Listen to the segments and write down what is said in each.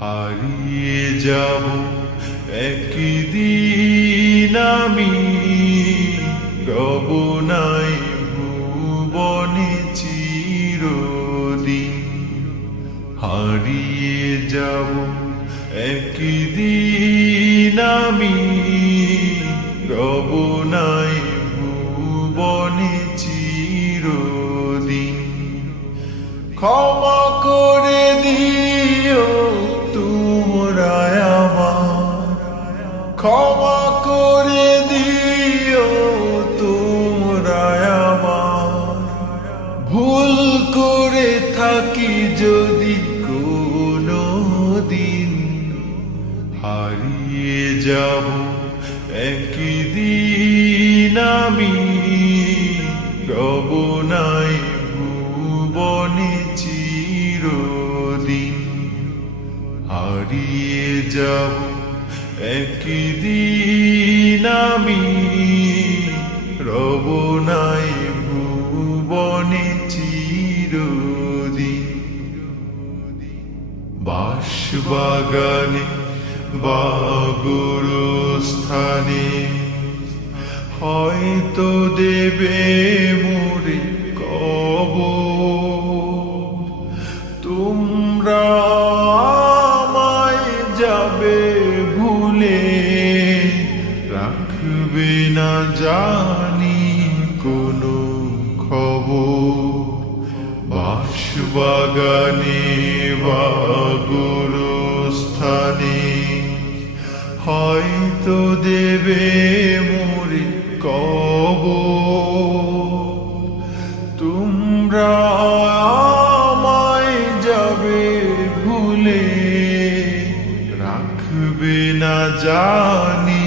হারিয়ে যাব একদিন আমি, রব নাই ভুবনে চিরদিন। হারিয়ে যাব একদিন আমি, রব নাই ভুবনে চিরদিন। ক্ষমা করে দিও তোমরা আমার, ক্ষমা করে দিও তোমরা আমার। ভুল করে থাকি যদি কোনো দিন, হারিয়ে যাব একদিন আমি, রব নাই ভুবনে চিরদিন। হারিয়ে যাব একদিন আমি, রব নাই ভুবনে চিরদিন। বাঁশবাগানে বা গোরস্থানে হয়তো দেবে মোরে কবর। তোমরা আমায় যাবে ভুলে, রাখবে না জানি কোনো খবর। বাঁশবাগানে বা গোরস্থানে হয়তো দেবে মোরে কবর। তোমরা আমায় যাবে ভুলে, রাখবে না জানি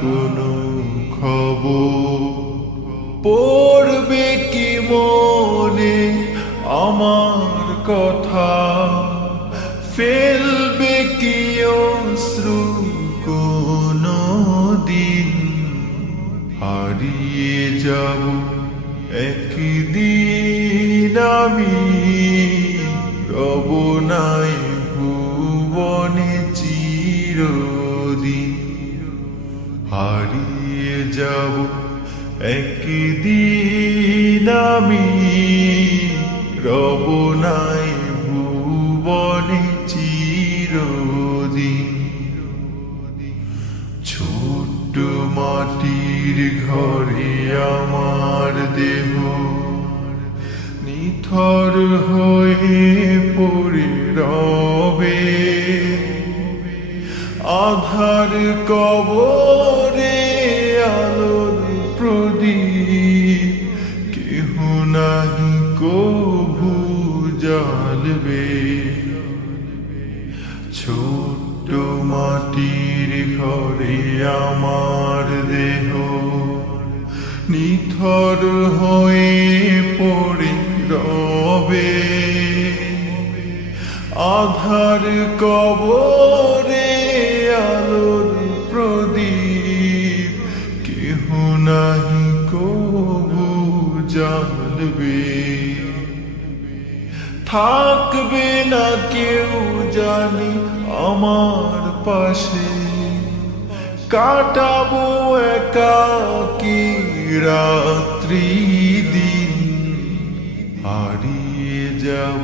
কোনো খবর। পড়বে কি মনে আমার কথা, ফেলবে কি অশ্রু কোনো দিন। হারিয়ে যাব একদিন আমি, রব নাই ভুবনে চিরদিন। হারিয়ে যাব একদিন আমি, রব নাই ভুবনে চিরদিন। ছোট্ট মাটির ঘরে আমার দেহ নিথর হয়ে পড়ে রবে। আধার কবরে আলোর প্রদীপ কেহ নাহি কভু জ্বালবে। ছোট্ট মাটির ঘরে আমার দেহ নিথর হয়ে পড়ে রবে। আধার কবরে আলোর প্রদীপ কেহ নাহি কভু জ্বালবে। থাকবে না কেউ জানি আমার পাশে, কাটাবো একাকী রাত্রি দিন। হারিয়ে যাব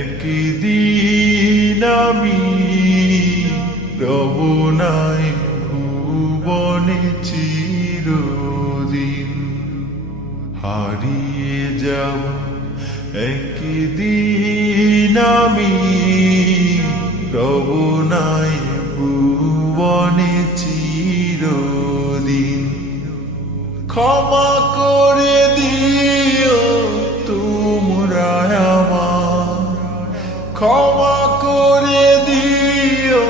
একদিন আমি, রব নাই ভুবনে চিরদিন। হারিয়ে যাব একদিন আমি, রব নাই ভুবনে চিরদিন। ক্ষমা করে দিও তোমরা আমার, ক্ষমা করে দিও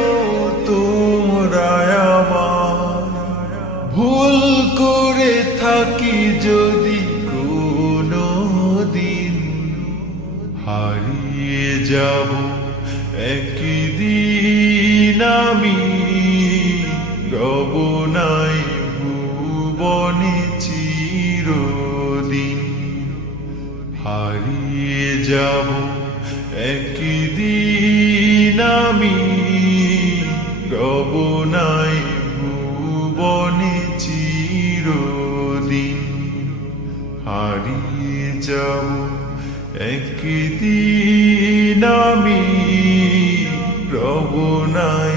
তোমরা আমার। ভুল করে থাকি যদি কোনো দিন, হারিয়ে যাব একদিন আমি, রব নাই ভুবনে চিরদিন। হারিয়ে যাব একদিন আমি রব নাই ভুবনে চিরদিন হারিয়ে যাব একদিন আমি রব নাই